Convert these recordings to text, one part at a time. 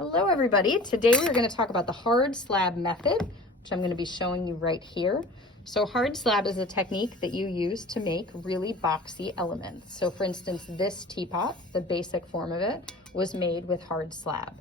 Hello everybody. Today we're going to talk about the hard slab method, which I'm going to be showing you right here. So hard slab is a technique that you use to make really boxy elements. So for instance, this teapot, the basic form of it, was made with hard slab.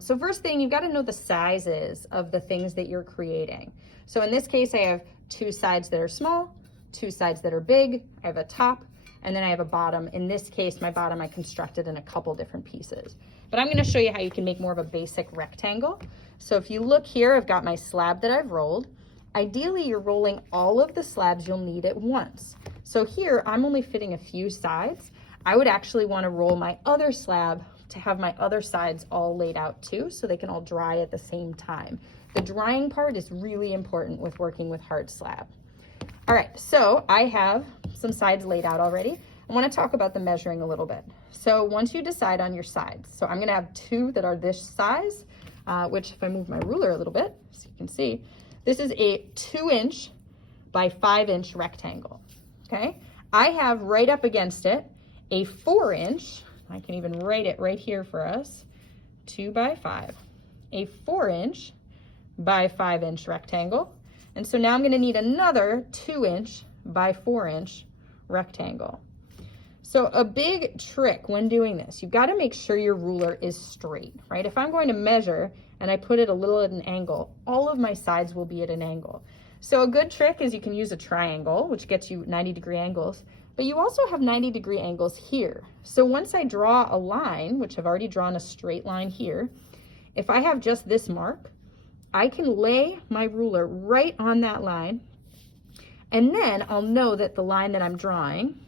So first thing, you've got to know the sizes of the things that you're creating. So in this case, I have two sides that are small, two sides that are big, I have a top, and then I have a bottom. In this case, my bottom I constructed in a couple different pieces. But I'm going to show you how you can make more of a basic rectangle. So if you look here, I've got my slab that I've rolled. Ideally, you're rolling all of the slabs you'll need at once. So here, I'm only fitting a few sides. I would actually want to roll my other slab to have my other sides all laid out too, so they can all dry at the same time. The drying part is really important with working with hard slab. All right, so I have some sides laid out already. I want to talk about the measuring a little bit. So once you decide on your sides, so I'm going to have two that are this size, which if I move my ruler a little bit, so you can see, this is a 2-inch by 5-inch rectangle, okay? I have right up against it a 4-inch, I can even write it right here for us, 2 by 5, a 4-inch by 5-inch rectangle. And so now I'm going to need another 2-inch by 4-inch rectangle. So a big trick when doing this, you've got to make sure your ruler is straight, right? If I'm going to measure and I put it a little at an angle, all of my sides will be at an angle. So a good trick is you can use a triangle, which gets you 90-degree angles, but you also have 90-degree angles here. So once I draw a line, which I've already drawn a straight line here, if I have just this mark, I can lay my ruler right on that line, and then I'll know that the line that I'm drawing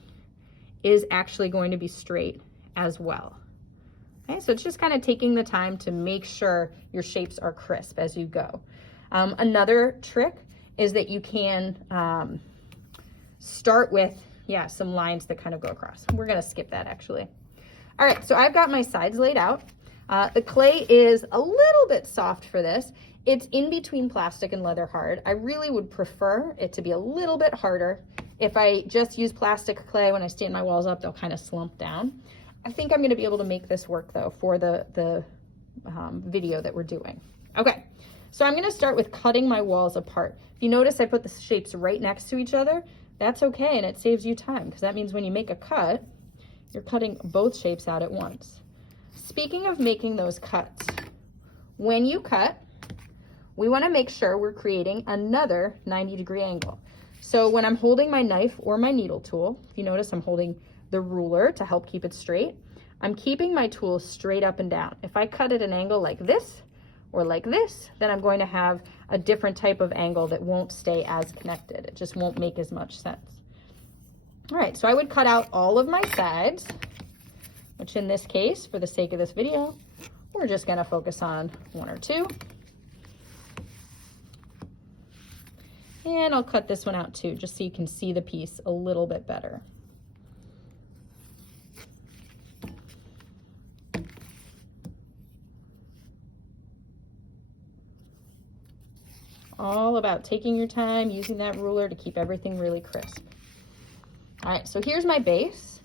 is actually going to be straight as well. Okay, so it's just kind of taking the time to make sure your shapes are crisp as you go. Another trick is that you can start with, some lines that kind of go across. We're gonna skip that actually. All right, so I've got my sides laid out. The clay is a little bit soft for this. It's in between plastic and leather hard. I really would prefer it to be a little bit harder. If I just use plastic clay, when I stand my walls up, they'll kind of slump down. I think I'm gonna be able to make this work though for the video that we're doing. Okay, so I'm gonna start with cutting my walls apart. If you notice, I put the shapes right next to each other. That's okay, and it saves you time, because that means when you make a cut, you're cutting both shapes out at once. Speaking of making those cuts, when you cut, we wanna make sure we're creating another 90-degree angle. So when I'm holding my knife or my needle tool, if you notice I'm holding the ruler to help keep it straight, I'm keeping my tool straight up and down. If I cut at an angle like this or like this, then I'm going to have a different type of angle that won't stay as connected. It just won't make as much sense. All right, so I would cut out all of my sides, which in this case, for the sake of this video, we're just gonna focus on 1 or 2. And I'll cut this one out too, just so you can see the piece a little bit better. All about taking your time, using that ruler to keep everything really crisp. All right, so here's my base.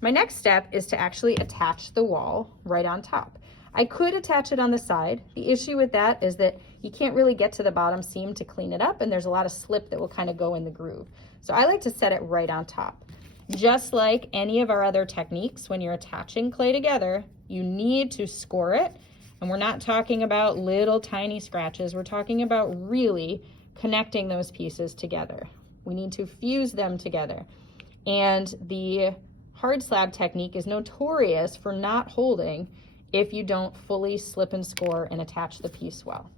My next step is to actually attach the wall right on top. I could attach it on the side. The issue with that is that you can't really get to the bottom seam to clean it up, and there's a lot of slip that will kind of go in the groove. So I like to set it right on top. Just like any of our other techniques, when you're attaching clay together, you need to score it. And we're not talking about little tiny scratches. We're talking about really connecting those pieces together. We need to fuse them together. And the hard slab technique is notorious for not holding if you don't fully slip and score and attach the piece well.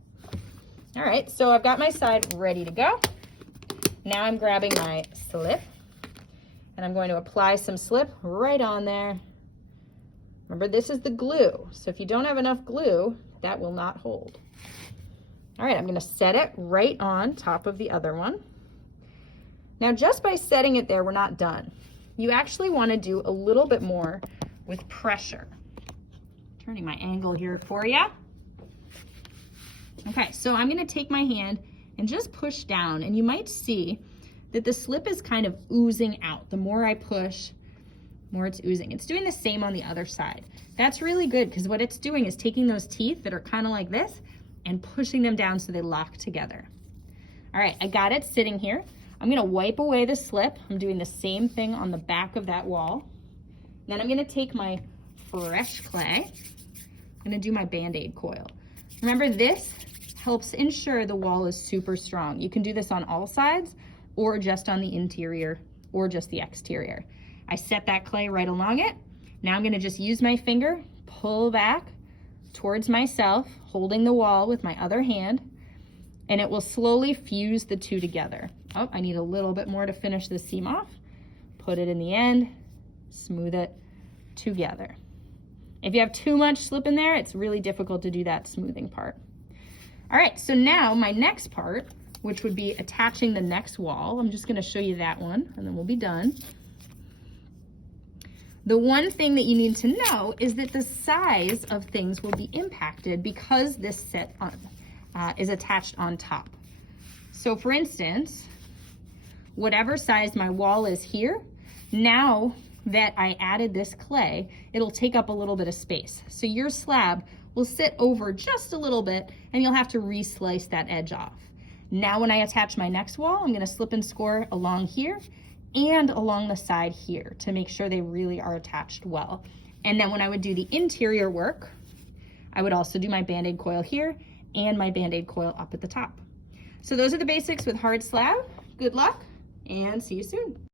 All right, so I've got my side ready to go. Now I'm grabbing my slip and I'm going to apply some slip right on there. Remember, this is the glue, so if you don't have enough glue, that will not hold. All right, I'm gonna set it right on top of the other one. Now, just by setting it there, we're not done. You actually wanna do a little bit more with pressure. Turning my angle here for you. Okay, so I'm gonna take my hand and just push down, and you might see that the slip is kind of oozing out. The more I push, more it's oozing. It's doing the same on the other side. That's really good because what it's doing is taking those teeth that are kind of like this and pushing them down so they lock together. All right, I got it sitting here. I'm gonna wipe away the slip. I'm doing the same thing on the back of that wall. Then I'm gonna take my fresh clay. I'm gonna do my Band-Aid coil. Remember, this helps ensure the wall is super strong. You can do this on all sides or just on the interior or just the exterior. I set that clay right along it. Now I'm gonna just use my finger, pull back towards myself, holding the wall with my other hand, and it will slowly fuse the two together. Oh, I need a little bit more to finish the seam off. Put it in the end, smooth it together. If you have too much slip in there, it's really difficult to do that smoothing part. All right, so now my next part, which would be attaching the next wall, I'm just gonna show you that one and then we'll be done. The one thing that you need to know is that the size of things will be impacted because this set is attached on top. So for instance, whatever size my wall is here, now that I added this clay, it'll take up a little bit of space. So your slab will sit over just a little bit and you'll have to re-slice that edge off. Now when I attach my next wall, I'm gonna slip and score along here and along the side here to make sure they really are attached well. And then when I would do the interior work, I would also do my Band-Aid coil here and my Band-Aid coil up at the top. So those are the basics with hard slab. Good luck and see you soon.